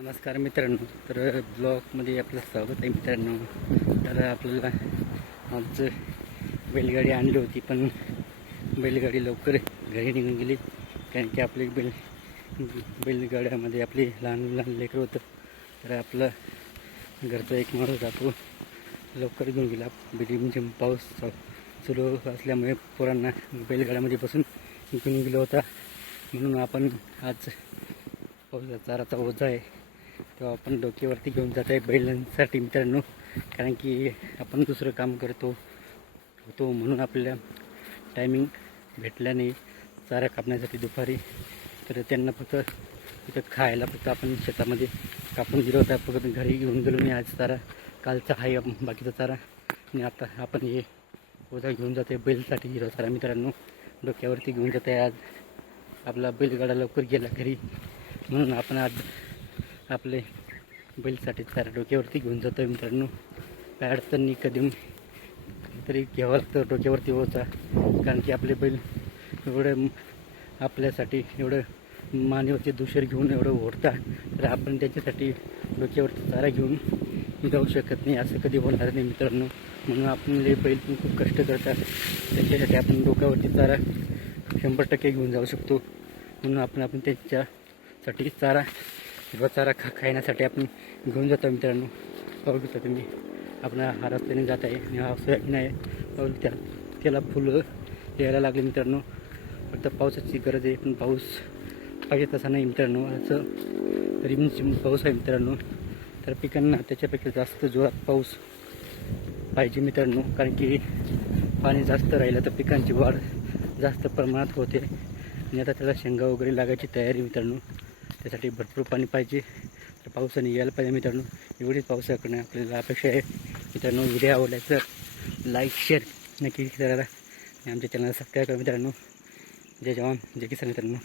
नमस्कार मित्रांनो. तर ब्लॉगमध्ये आपलं स्वागत आहे मित्रांनो. तर आपल्याला आज बैलगाडी आणली होती पण बैलगाडी लवकर घरी निघून गेली. कारण की आपली बैल बैलगाड्यामध्ये आपली लहान लहान लेकरं होतं. तर आपलं घरचा एक माणूस जातो लवकर घेऊन गेला. म्हणजे पाऊस सुरू असल्यामुळे पोरांना बैलगाड्यामध्ये बसून घेऊन गेलो होता. म्हणून आपण आज पावसाचा चाराचा ओझा आहे. तेव्हा आपण डोक्यावरती घेऊन जात आहे बैलांसाठी मित्रांनो. कारण की आपण दुसरं काम करतो होतो म्हणून आपल्याला टायमिंग भेटला नाही चारा कापण्यासाठी दुपारी. तर त्यांना फक्त तिथं खायला फक्त आपण शेतामध्ये कापून दिलं होता. फक्त घरी घेऊन गेलो नाही आज चारा. कालचा आहे बाकीचा चारा. आणि आता आपण हे ओझा घेऊन जाते बैलसाठी हिरो चारा मित्रांनो. डोक्यावरती घेऊन जाते आहे आज. आपला बैलगाडा लवकर गेला घरी. म्हणून आपण आज आपले बैलसाठी चारा डोक्यावरती घेऊन जातो आहे मित्रांनो. काय अडचण नाही कधी तरी घ्यावं लागतं डोक्यावरती होता कारण की आपले बैल एवढं आपल्यासाठी एवढं मानेवरती दुसर घेऊन एवढं ओढता तर आपण त्याच्यासाठी डोक्यावरती चारा घेऊन जाऊ शकत नाही असं कधी होणार नाही मित्रांनो. म्हणून आपले बैल पण खूप कष्ट करतात. त्याच्यासाठी आपण डोक्यावरती चारा शंभर टक्के घेऊन जाऊ शकतो. म्हणून आपण आपण त्याच्यासाठी चारा हिरवा चारा खा खाण्यासाठी आपण घेऊन जातो मित्रांनो. पाहू शकता तुम्ही आपण हा रस्त्याने जात आहे आणि हा सोयाबीन आहे. पाहू त्या त्याला फुलं यायला लागले मित्रांनो. फक्त पावसाची गरज आहे पण पाऊस पाहिजे तसा नाही मित्रांनो. असं रिमझिम पाऊस आहे मित्रांनो. तर पिकांना त्याच्यापेक्षा जास्त जोरात पाऊस पाहिजे मित्रांनो. कारण की पाणी जास्त राहिलं तर पिकांची वाढ जास्त प्रमाणात होते. आणि आता त्याला शेंगा वगैरे लागायची तयारी मित्रांनो. त्यासाठी भरपूर पाणी पाहिजे. तर पावसाने यायला पाहिजे मित्रांनो. एवढीच पावसाकडनं आपल्याला अपेक्षा आहे. मित्रांनो व्हिडिओ आवडला तर लाईक शेअर नक्की करा. आणि आमच्या चॅनलला सबस्क्राईब करा मित्रांनो. जय जवान जय किसान मित्रांनो.